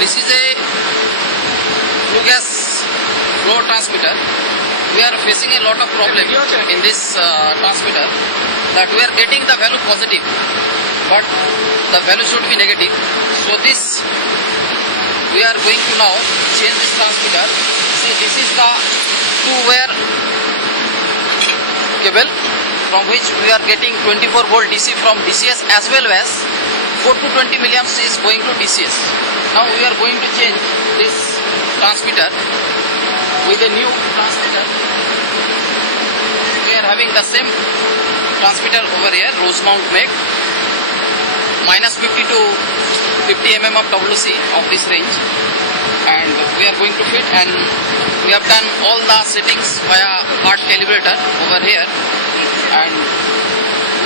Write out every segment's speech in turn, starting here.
This is a flue gas flow transmitter. We are facing a lot of problem in this transmitter, that we are getting the value positive, but the value should be negative. So this we are going to now change this transmitter. See, this is the two-wire cable from which we are getting 24 volt DC from DCS, as well as 4 to 20 milliamps is going to DCS. Now we are going to change this transmitter with a new transmitter. We are having the same transmitter over here, Rosemount make, minus 50 to 50 mm of WC of this range, and we are going to fit, and we have done all the settings via heart calibrator over here, and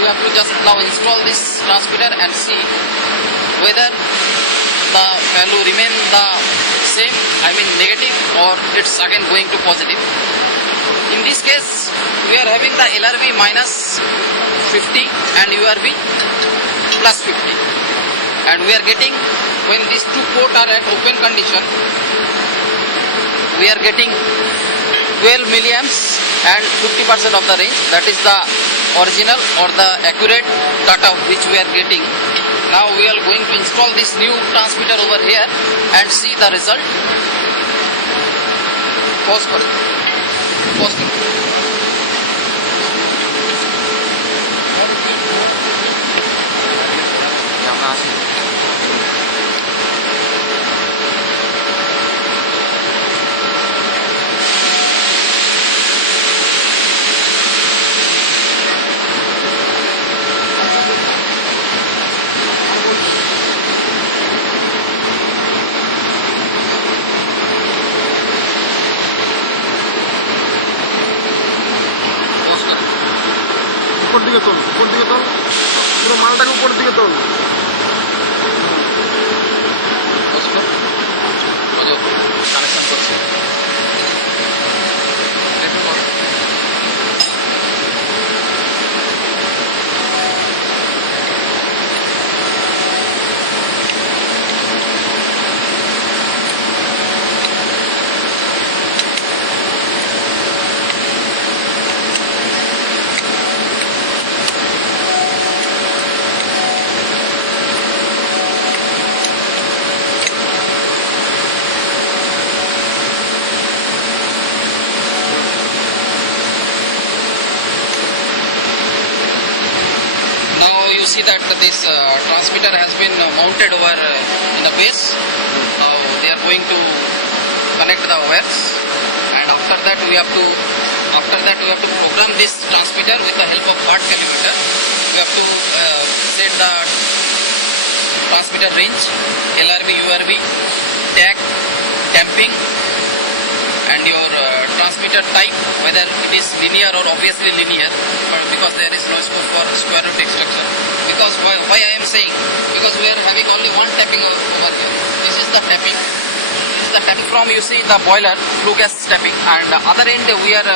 we have to just now install this transmitter and see whether the value remain the same, I mean negative, or it's again going to positive. In this case, we are having the LRV minus 50 and URV plus 50, and we are getting, when these two ports are at open condition, we are getting 12 milliamps and 50% of the range. That is the original or the accurate data which we are getting. Now we are going to install this new transmitter over here and see the result. Pause karo. Pause karo. উপর দিকে তোল, পুরো মালটাকে উপর দিকে তোল। Connection করছে। You see that this transmitter has been mounted over in a base. Now they are going to connect the wires, and after that we have to program this transmitter with the help of heart calibrator. We have to set the transmitter range, LRV, URV, tag, damping, and your transmitter type, whether it is linear or obviously linear, because there is no scope for square root extraction. Because why I am saying, because we are having only one tapping over here. This is the tapping. This is the tapping from, you see, the boiler flue gas tapping, and the other end we are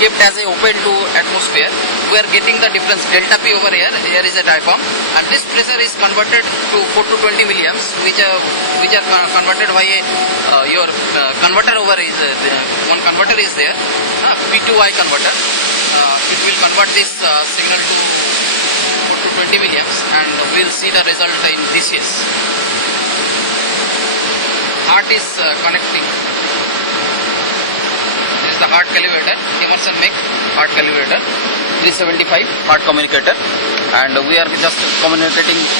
kept as a open to atmosphere. We are getting the difference delta P over here. Here is a diaphragm, and this pressure is converted to 4 to 20 milliamps, which are converted by a your converter over is one converter is there, P2I converter. It will convert this signal to 4 to 20 milliamps, and we will see the result in DCS. Heart is connecting. This is the heart calibrator, Emerson make heart calibrator, 375 heart communicator, and we are just communicating it.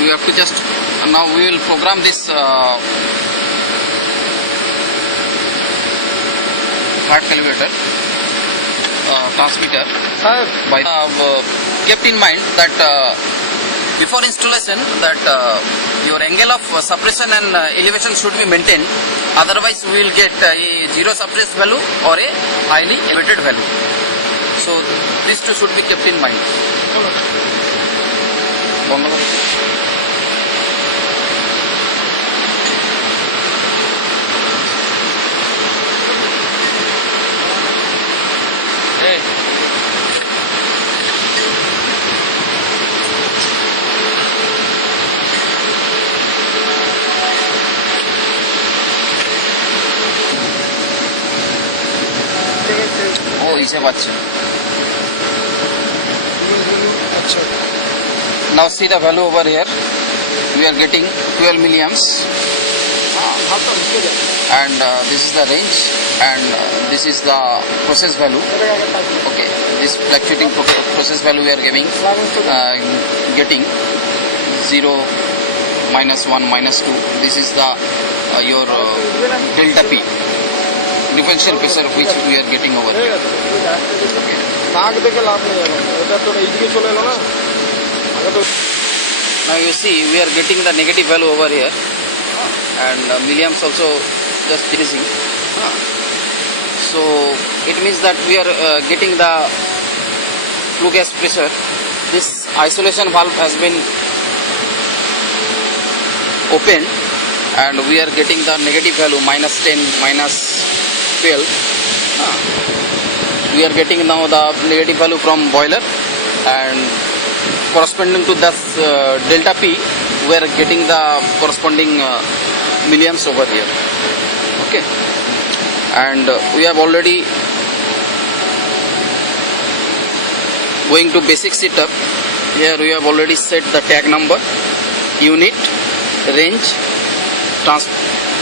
We have to just, now we will program this heart calibrator transmitter by kept in mind that before installation that your angle of suppression and elevation should be maintained, otherwise we will get a zero suppressed value or a highly elevated value. So these two should be kept in mind. Hey. ও হিসেব আছে আচ্ছা now see the value over here we are getting 12 milliamps ভাবতাম লিখে যায় and this is the range and this is the process value okay this fluctuating process value we are getting 0 minus 1 minus 2 this is the your delta P differential pressure which we are getting over here okay দাগ দেখে লাভ নেই এখন এটা তো এইদিকে চলে এলো না আগে তো now you see we are getting the negative value over here and milliamps also just decreasing so it means that we are getting the flue gas pressure this isolation valve has been opened and we are getting the negative value minus 10 minus 12 we are getting now the negative value from boiler and corresponding to this delta P we are getting the corresponding milliamps over here okay and we have already going to basic setup here we have already set the tag number unit range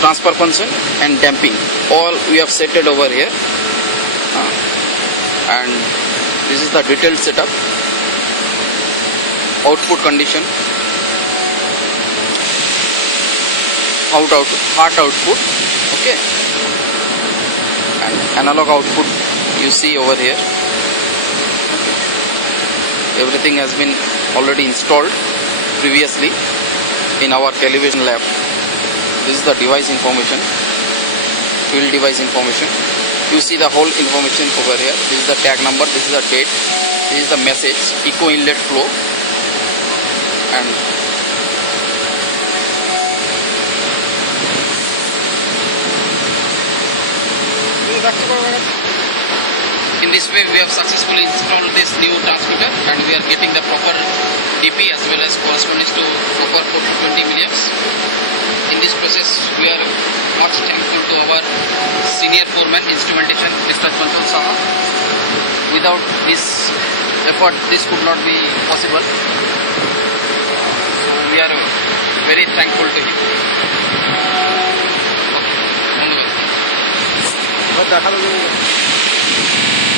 transfer function and damping all we have set it over here and this is the detailed setup output condition hot output okay and analog output you see over here okay. Everything has been already installed previously in our television lab this is the device information field device information you see the whole information over here this is the tag number this is the date this is the message eco inlet flow and in this way we have successfully installed this new transmitter and we are getting the proper DP as well as corresponding to proper 420 milliamps. In this process we are much thankful to our senior foreman instrumentation Mr. Panchal Saha. Without his effort this could not be possible. So we are very thankful to him. Okay. ধন্যবাদ। দেখালো